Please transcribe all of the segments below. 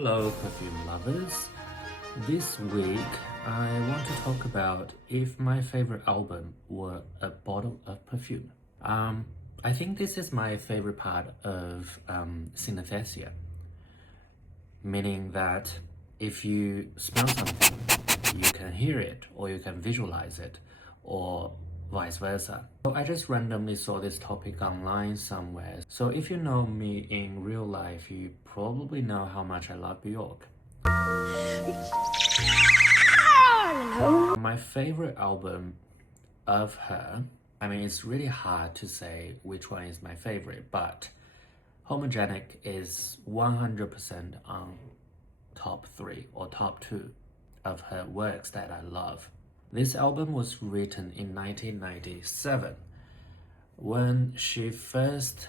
Hello, perfume lovers. This week, I want to talk about if my favorite album were a bottle of perfume. I think this is my favorite part of synesthesia, meaning that if you smell something, you can hear it, or you can visualize it, or vice versa. So I just randomly saw this topic online somewhere. So if you know me in real life, you probably know how much I love Bjork. My favorite album of her, I mean, it's really hard to say which one is my favorite, but Homogenic is 100% on top 3 or top 2 of her works that I love. This album was written in 1997 when she first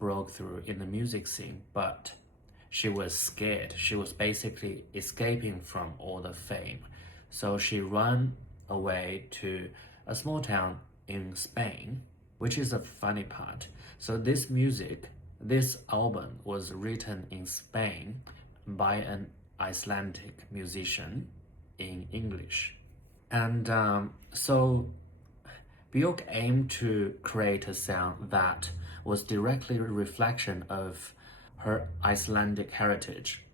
broke through in the music scene, but she was scared. She was basically escaping from all the fame. So she ran away to a small town in Spain, which is a funny part. So this album was written in Spain by an Icelandic musician in English. And so Bjork aimed to create a sound that was directly a reflection of her Icelandic heritage.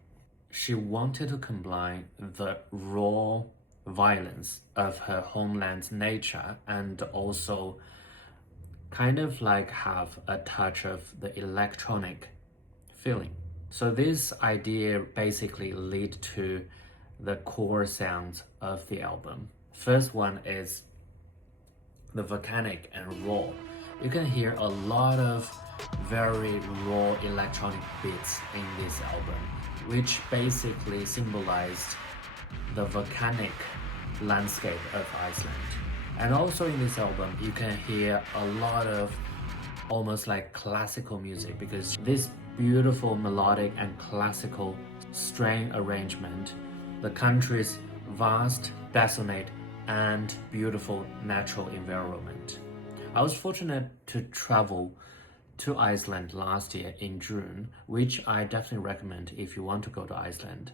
She wanted to combine the raw violence of her homeland's nature and also kind of like have a touch of the electronic feeling. So this idea basically lead to the core sounds of the album. First one is the volcanic and raw. You can hear a lot of very raw electronic beats in this album, which basically symbolized the volcanic landscape of Iceland. And also in this album, you can hear a lot of almost like classical music, because this beautiful melodic and classical string arrangement, the country's vast, desolate, and beautiful natural environment. I was fortunate to travel to Iceland last year in June, which I definitely recommend if you want to go to Iceland.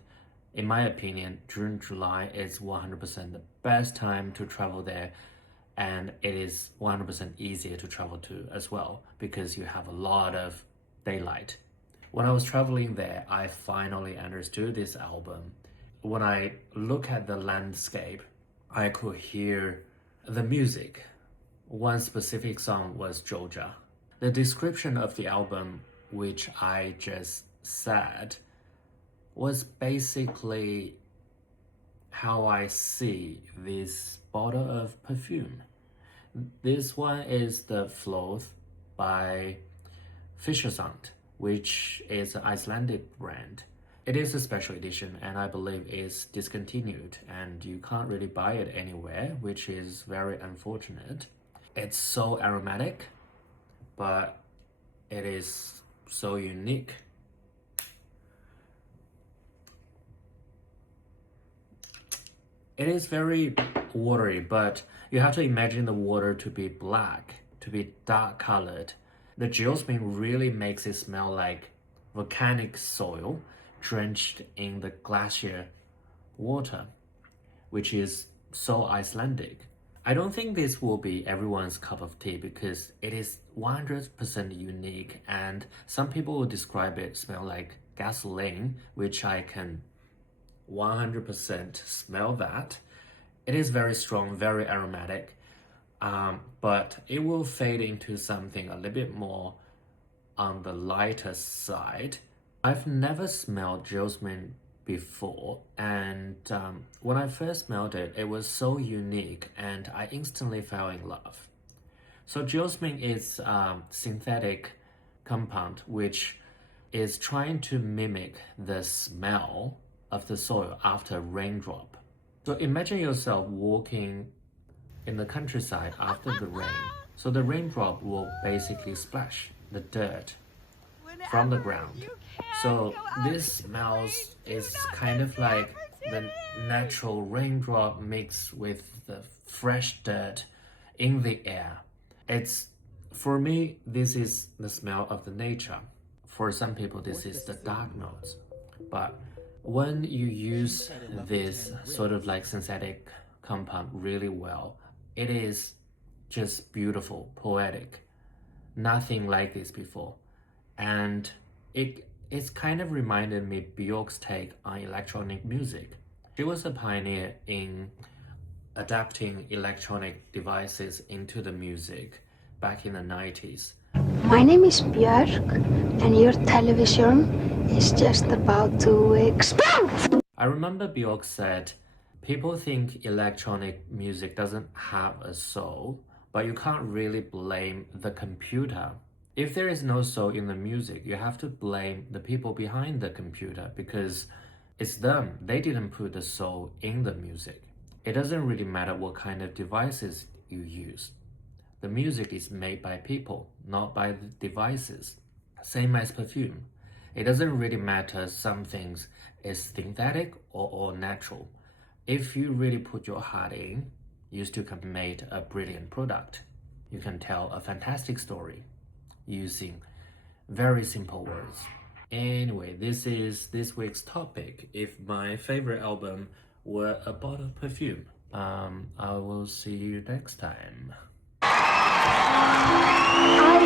In my opinion, June, July is 100% the best time to travel there, and it is 100% easier to travel to as well because you have a lot of daylight. When I was traveling there, I finally understood this album. When I look at the landscape, I could hear the music. One specific song was Georgia. The description of the album, which I just said, was basically how I see this bottle of perfume. This one is the Floth by Fischersound, which is an Icelandic brand. It is a special edition and I believe it's discontinued and you can't really buy it anywhere, which is very unfortunate. It's so aromatic, but it is so unique. It is very watery, but you have to imagine the water to be black, to be dark colored. The geosmin really makes it smell like volcanic soil drenched in the glacier water, which is so Icelandic. I don't think this will be everyone's cup of tea because it is 100% unique, and some people will describe it smell like gasoline, which I can 100% smell that. It is very strong, very aromatic, but it will fade into something a little bit more on the lighter side. I've never smelled geosmin before, and when I first smelled it, it was so unique and I instantly fell in love. So geosmin is a synthetic compound which is trying to mimic the smell of the soil after a raindrop. So imagine yourself walking in the countryside after the rain. So the raindrop will basically splash the dirt from the ground. So this smells is kind of like the natural raindrop mixed with the fresh dirt in the air. For me, this is the smell of the nature. For some people, this is the dark notes. But When you use this sort of like synthetic compound really well, it is just beautiful, poetic. Nothing like this before. And it's kind of reminded me Bjork's take on electronic music. She was a pioneer in adapting electronic devices into the music back in the 90s. My name is Bjork, and your television is just about to explode! I remember Bjork said, people think electronic music doesn't have a soul, but you can't really blame the computer. If there is no soul in the music, you have to blame the people behind the computer because it's them. They didn't put the soul in the music. It doesn't really matter what kind of devices you use. The music is made by people, not by the devices. Same as perfume. It doesn't really matter some things is synthetic or natural. If you really put your heart in, you still can make a brilliant product. You can tell a fantastic story using very simple words. Anyway, this is this week's topic. If my favorite album were a bottle of perfume. I will see you next time. I